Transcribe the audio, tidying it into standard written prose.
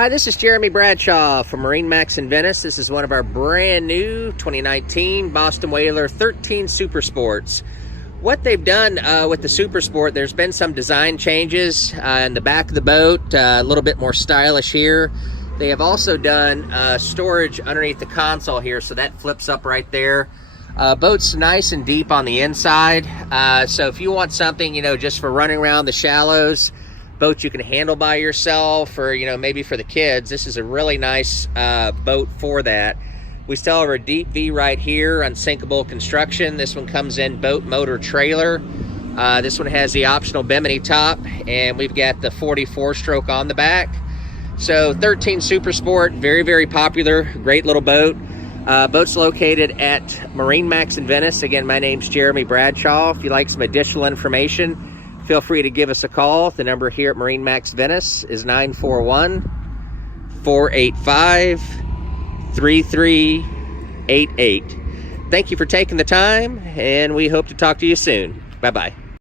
Hi, this is Jeremy Bradshaw from MarineMax in Venice. This is one of our brand new 2019 Boston Whaler 13 Super Sports. What they've done with the Super Sport, there's been some design changes in the back of the boat, a little bit more stylish here. They have also done storage underneath the console here, so that flips up right there. Boat's nice and deep on the inside, so if you want something, just for running around the shallows, boat you can handle by yourself, or maybe for the kids, this is a really nice boat for that. We still have our deep V right here, unsinkable construction. This one comes in boat, motor, trailer. This one has the optional bimini top, and we've got the 44 stroke on the back. So 13 Super Sport, very, very popular, great little boat. Boat's located at MarineMax in Venice. Again, my name's Jeremy Bradshaw. If you'd like some additional information, feel free to give us a call. The number here at MarineMax Venice is 941-485-3388. Thank you for taking the time, and we hope to talk to you soon. Bye-bye.